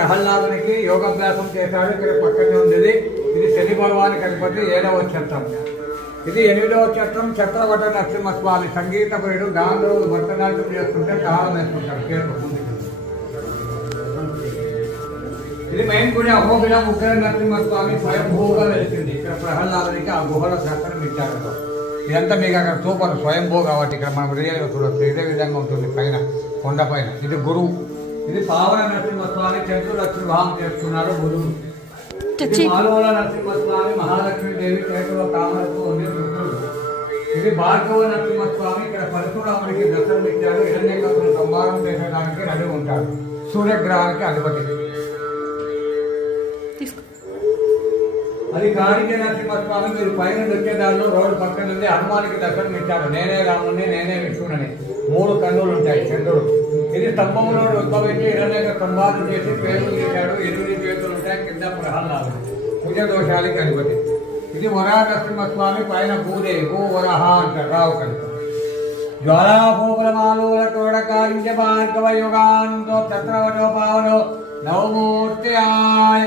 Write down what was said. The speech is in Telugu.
ప్రహ్లాదునికి యోగాభ్యాసం చేశాడు. ఇక్కడ పక్కనే ఉండేది. ఇది శని భగవానికి అధిపతి 7వ క్షేత్రం. ఇది 8వ క్షేత్రం. చక్రవట నరసింహస్వామి సంగీత ప్రియుడు. గాంధర్వులు భరతనాట్యం చేస్తుంటే తాళం వేసుకుంటారు చేతులు. ఇది మెయిన్ గుడి. అహోబిలం ఉగ్ర నరసింహస్వామి స్వయంభూగా వెళ్తుంది. ఇక్కడ ప్రహ్లాదునికి ఆ గుహలో దర్శనం ఇచ్చారు. ఇదంతా మీకు అక్కడ సూపర్ స్వయంభూ కాబట్టి ఇక్కడ మనం రియల్గా చూడవచ్చు. ఇదే విధంగా ఉంటుంది పైన కొండ పైన. ఇది గురువు. ఇది పావన నరసింహస్వామి చతుర్లక్ష్మి వివాహం చేస్తున్నారు గురువు. మాలోల నరసింహస్వామి మహాలక్ష్మీదేవి చేతుల తామరకు ఉండే పుత్రుడు. ఇది భార్గవ నరసింహస్వామి. ఇక్కడ పరశురాముడికి దర్శనమిచ్చాడు. హిరణ్యకశిపుని సంహారం చేసడానికి రెడీ ఉంటాడు. సూర్యగ్రహానికి అధిపతి. అది కాళిక నరసింహస్వామి. మీరు పైన వచ్చేదారిలో రోడ్డు పక్కన నుండి హనుమానికి దర్శనం ఇచ్చాడు. నేనే రాముని, నేనే విష్ణునని. 3 కన్నులు ఉంటాయి చంద్రుడు. ఇది స్తంభంలో ఉద్భవించి హిరణ్య సంవాదం చేసి పేర్లు చేశాడు. 8 చేతులు ఉంటాయి. కింద ప్రహ్లాదు పూజ దోషాలకి అధిపతి. ఇది వరా నరసింహస్వామి. పైన భూదేవి. భూ వరహ అంటారు. రావు కనుక జ్వాలాభూపులమాలూల క్రోడకాలించ భార్గవ యుగాంతో చత్రవటో పావనో నవమూర్తి ఆయ